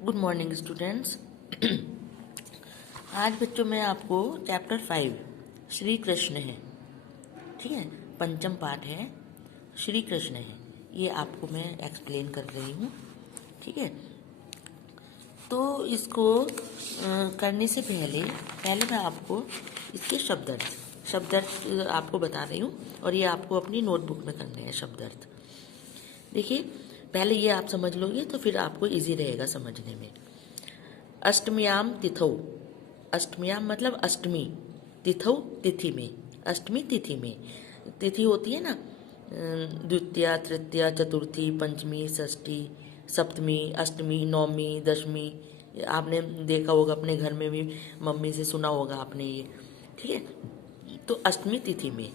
Good morning students. आज बच्चों में आपको चैप्टर 5 श्री कृष्ण है, ठीक है, पंचम पाठ है, श्री कृष्ण है, ये आपको मैं एक्सप्लेन कर रही हूँ, ठीक है। तो इसको करने से पहले मैं आपको इसके शब्दार्थ आपको बता रही हूँ, और ये आपको अपनी नोटबुक में करने हैं शब्दार्थ। देखिए, पहले ये आप समझ लोगे तो फिर आपको इजी रहेगा समझने में। अष्टम्याम तिथौ, अष्टम्याम मतलब अष्टमी, तिथौ तिथि में, अष्टमी तिथि में। तिथि होती है ना, द्वितीया, तृतीया, चतुर्थी, पंचमी, षष्ठी, सप्तमी, अष्टमी, नौमी, दशमी। आपने देखा होगा अपने घर में भी, मम्मी से सुना होगा आपने ये, ठीक है। तो अष्टमी तिथि में।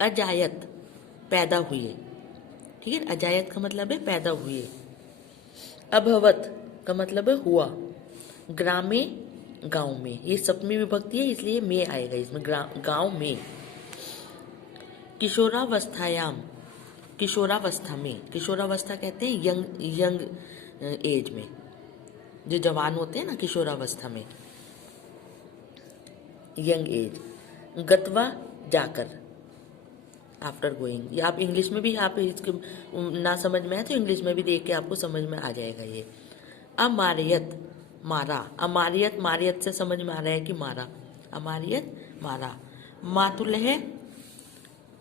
अजायत, पैदा हुए, ठीक है। अजायत का मतलब है पैदा हुए। अभवत का मतलब है हुआ। ग्रामे, गांव में, ये सप्तमी विभक्ति है इसलिए में आएगा इसमें, गांव में। किशोरावस्थायाम, किशोरावस्था में, किशोरावस्था कहते हैं यंग एज में, जो जवान होते हैं ना किशोरावस्था में, यंग एज। गत्वा, जाकर, आफ्टर गोइंग। ये आप इंग्लिश में भी, आप इसके ना समझ में आए तो इंग्लिश में भी देख के आपको समझ में आ जाएगा ये। अमारियत, मारा। अमारियत, मारियत से समझ में आ रहा है कि मारा, अमारियत मारा। मातुलह,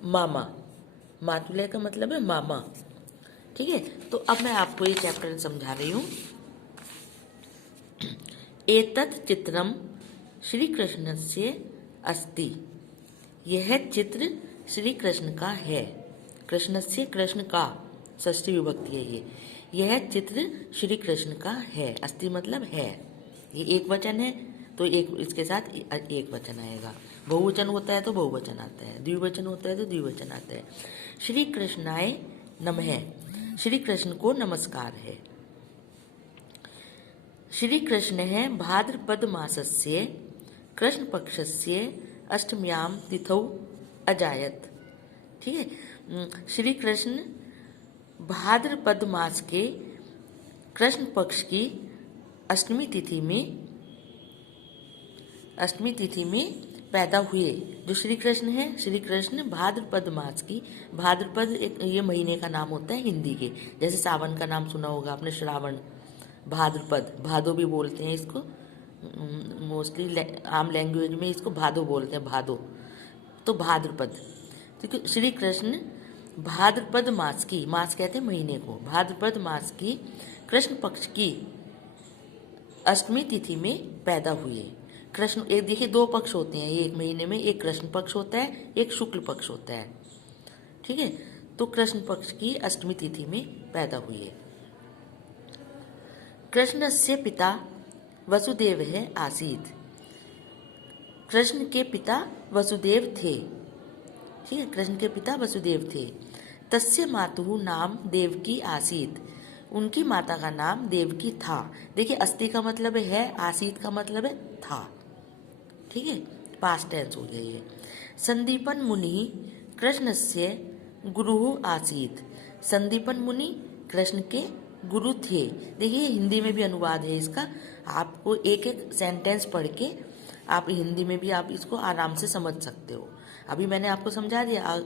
मामा, मातुलह का मतलब है मामा, ठीक है। तो अब मैं आपको ये चैप्टर समझा रही हूँ। एतत् चित्रम श्री कृष्णस्य अस्ति, यह चित्र श्री कृष्ण का है। कृष्ण से, कृष्ण का, षष्ठी विभक्ति है ये। यह चित्र श्री कृष्ण का है। अस्ति मतलब है, ये एक वचन है तो एक इसके साथ एक वचन आएगा। बहुवचन होता है तो बहुवचन आता है, द्विवचन होता है तो द्विवचन आता है। श्री कृष्णाय नमः, श्री कृष्ण को नमस्कार है। श्री कृष्ण है भाद्रपद मासस्य कृष्ण पक्षस्य अष्टम्याम तिथौ अजायत, ठीक है। श्री कृष्ण भाद्रपद मास के कृष्ण पक्ष की अष्टमी तिथि में पैदा हुए। जो श्री कृष्ण है, श्री कृष्ण भाद्रपद मास की, भाद्रपद एक ये महीने का नाम होता है हिंदी के, जैसे सावन का नाम सुना होगा आपने, श्रावण, भाद्रपद, भादो भी बोलते हैं इसको, मोस्टली आम लैंग्वेज में इसको भादो बोलते हैं, भादो। तो भाद्रपद, क्योंकि श्री कृष्ण भाद्रपद मास की, मास कहते हैं महीने को, भाद्रपद मास की कृष्ण पक्ष की अष्टमी तिथि में पैदा हुए। कृष्ण, एक देखिए दो पक्ष होते हैं एक महीने में, एक कृष्ण पक्ष होता है, एक शुक्ल पक्ष होता है, ठीक है। तो कृष्ण पक्ष की अष्टमी तिथि में पैदा हुए। कृष्णस्य पिता वसुदेव है आसीत, कृष्ण के पिता वसुदेव थे, ठीक है, कृष्ण के पिता वसुदेव थे। तस्य मातुः नाम देवकी आसीत, उनकी माता का नाम देवकी था। देखिए, अस्ति का मतलब है, आसीत का मतलब है था, ठीक है, पास्ट टेंस हो गया ये। संदीपन मुनि कृष्णस्य गुरुः आसीत, संदीपन मुनि कृष्ण के गुरु थे। देखिए, हिंदी में भी अनुवाद है इसका, आपको एक एक सेंटेंस पढ़ के आप हिंदी में भी आप इसको आराम से समझ सकते हो। अभी मैंने आपको समझा दिया,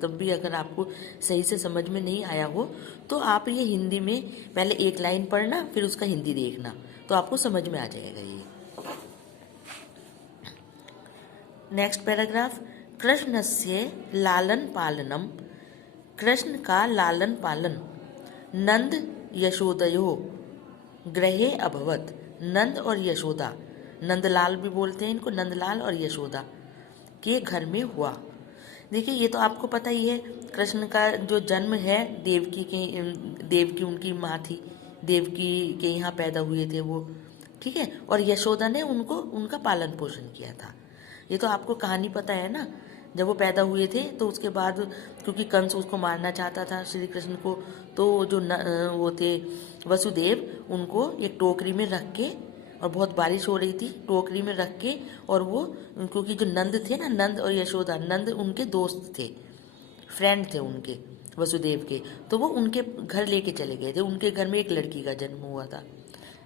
तब भी अगर आपको सही से समझ में नहीं आया हो तो आप ये हिंदी में पहले एक लाइन पढ़ना, फिर उसका हिंदी देखना, तो आपको समझ में आ जाएगा ये। Next paragraph. कृष्णस्य लालन पालनम, कृष्ण का लालन पालन नंद यशोदयो गृहे अभवत, नंद और यशोदा, नंदलाल भी बोलते हैं इनको, नंदलाल और यशोदा के घर में हुआ। देखिए, ये तो आपको पता ही है, कृष्ण का जो जन्म है देवकी उनकी माँ थी, देवकी के यहाँ पैदा हुए थे वो, ठीक है, और यशोदा ने उनका पालन पोषण किया था। ये तो आपको कहानी पता है ना, जब वो पैदा हुए थे तो उसके बाद, क्योंकि कंस उसको मारना चाहता था श्री कृष्ण को, तो जो वो थे वसुदेव, उनको एक टोकरी में रख के, और बहुत बारिश हो रही थी, टोकरी में रख के, और वो, क्योंकि जो नंद थे ना, नंद और यशोदा, नंद उनके दोस्त थे, फ्रेंड थे उनके, वसुदेव के, तो वो उनके घर लेके चले गए थे। उनके घर में एक लड़की का जन्म हुआ था।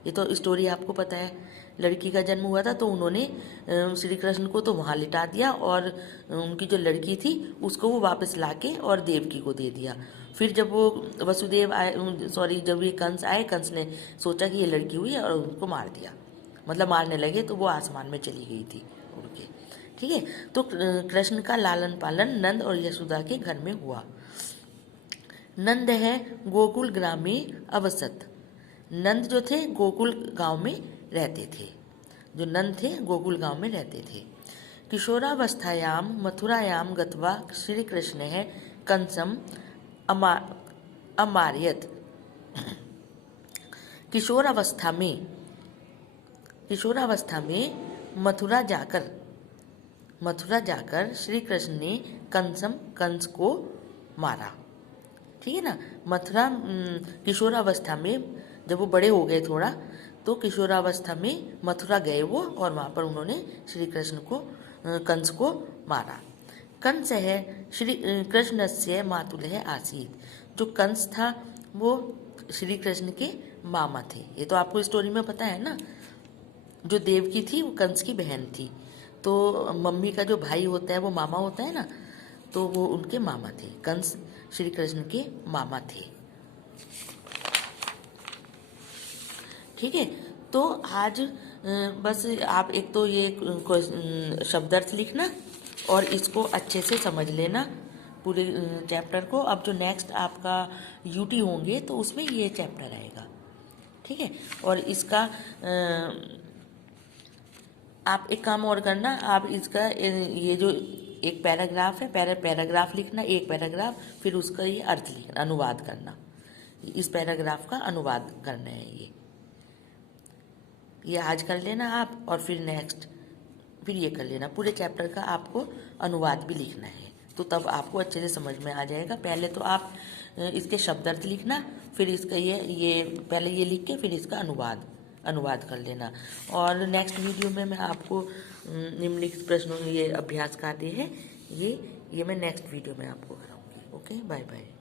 ये तो स्टोरी आपको पता है। लड़की का जन्म हुआ था तो उन्होंने श्री कृष्ण को तो वहाँ लिटा दिया और उनकी जो लड़की थी उसको वो वापस लाके और देवकी को दे दिया। फिर जब वो वसुदेव आए, जब ये कंस आए, कंस ने सोचा कि ये लड़की हुई है और उनको मार दिया, मतलब मारने लगे, तो वो आसमान में चली गई थी उड़ के। ठीक है, तो कृष्ण का लालन पालन नंद और यशोदा के घर में हुआ। नंद है गोकुल ग्राम में अवसत। नंद जो थे गोकुल गांव में रहते थे। जो नंद थे गोकुल गांव में रहते थे। किशोरावस्थायाम मथुरायाम गत्वा श्री कृष्ण है कंसम अमार्यत। किशोरावस्था में मथुरा जाकर श्री कृष्ण ने कंस को मारा। ठीक है ना। किशोरावस्था में जब वो बड़े हो गए थोड़ा, तो किशोरावस्था में मथुरा गए वो, और वहाँ पर उन्होंने श्री कृष्ण को कंस को मारा। कंस है श्री कृष्ण से मातुलः आसीत। जो कंस था वो श्री कृष्ण के मामा थे। ये तो आपको स्टोरी में पता है ना। जो देवकी थी वो कंस की बहन थी, तो मम्मी का जो भाई होता है वो मामा होता है ना, तो वो उनके मामा थे। कंस श्री कृष्ण के मामा थे। ठीक है, तो आज बस आप एक तो ये शब्दार्थ लिखना और इसको अच्छे से समझ लेना पूरे चैप्टर को। अब जो नेक्स्ट आपका यूटी होंगे तो उसमें ये चैप्टर आएगा। ठीक है, और इसका आप एक काम और करना, आप इसका ये जो एक पैराग्राफ है, पैराग्राफ लिखना, एक पैराग्राफ, फिर उसका ये अर्थ लिखना, अनुवाद करना। इस पैराग्राफ का अनुवाद करना है ये आज कर लेना आप, और फिर नेक्स्ट फिर ये कर लेना। पूरे चैप्टर का आपको अनुवाद भी लिखना है, तो तब आपको अच्छे से समझ में आ जाएगा। पहले तो आप इसके शब्दार्थ लिखना, फिर इसका ये पहले ये लिख के फिर इसका अनुवाद कर लेना। और नेक्स्ट वीडियो में मैं आपको निम्नलिखित प्रश्नों ये अभ्यास कार्य है ये मैं नेक्स्ट वीडियो में आपको कराऊंगी। Okay, bye bye.